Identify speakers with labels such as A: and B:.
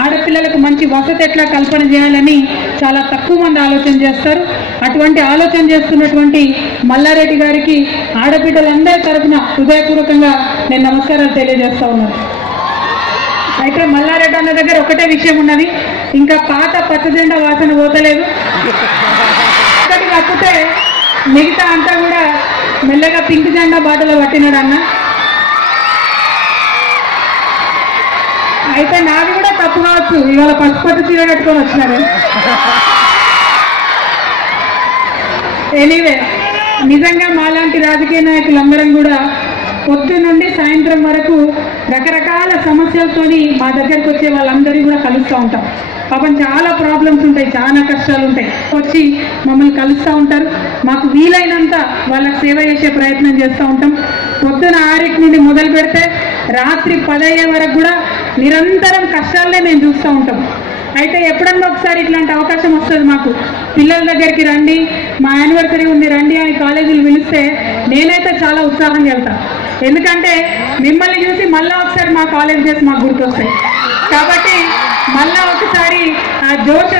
A: ఆడపిల్లలకు మంచి వసతి ఎట్లా కల్పన చేయాలని చాలా తక్కువ మంది ఆలోచన చేస్తారు. అటువంటి ఆలోచన చేస్తున్నటువంటి మల్లారెడ్డి గారికి ఆడబిడ్డలందరి తరపున హృదయపూర్వకంగా నేను నమస్కారాలు తెలియజేస్తా ఉన్నాను. అయితే మల్లారెడ్డి అన్న దగ్గర ఒకటే విషయం ఉన్నది. ఇంకా పాత పచ్చజెండా వాసన పోతలేదు. ఒకటి తప్పితే మిగతా అంతా కూడా మెల్లగా పింక్ జెండా బాటలో పట్టినాడు అన్న. అయితే నాది కూడా తప్పు కావచ్చు. ఇవాళ పసుపట్టు చీర కట్టుకొని వచ్చినారు. ఎనీవే నిజంగా మాలాంటి రాజకీయ నాయకులందరం కూడా పొద్దు నుండి సాయంత్రం వరకు రకరకాల సమస్యలతోని మా దగ్గరికి వచ్చే వాళ్ళందరినీ కూడా కలుస్తూ ఉంటాం. పాపం చాలా ప్రాబ్లమ్స్ ఉంటాయి చాలా కష్టాలు ఉంటాయి. వచ్చి మమ్మల్ని కలుస్తూ ఉంటారు. మాకు వీలైనంత వాళ్ళకి సేవ చేసే ప్రయత్నం చేస్తూ ఉంటాం. పొద్దున ఆరింటి నుండి మొదలు రాత్రి పదయ్యే వరకు కూడా నిరంతరం కష్టాలనే మేము చూస్తూ ఉంటాం. అయితే ఎప్పుడన్నా ఒకసారి ఇట్లాంటి అవకాశం వస్తుంది మాకు. పిల్లల దగ్గరికి రండి మా యానివర్సరీ ఉంది రండి అని కాలేజీలు పిలిస్తే నేనైతే చాలా ఉత్సాహంగా వెళ్తా. ఎందుకంటే మిమ్మల్ని చూసి మళ్ళీ ఒకసారి మా కాలేజ్ డేస్ మాకు గుర్తొస్తాయి. కాబట్టి మళ్ళా ఒకసారి ఆ జోష్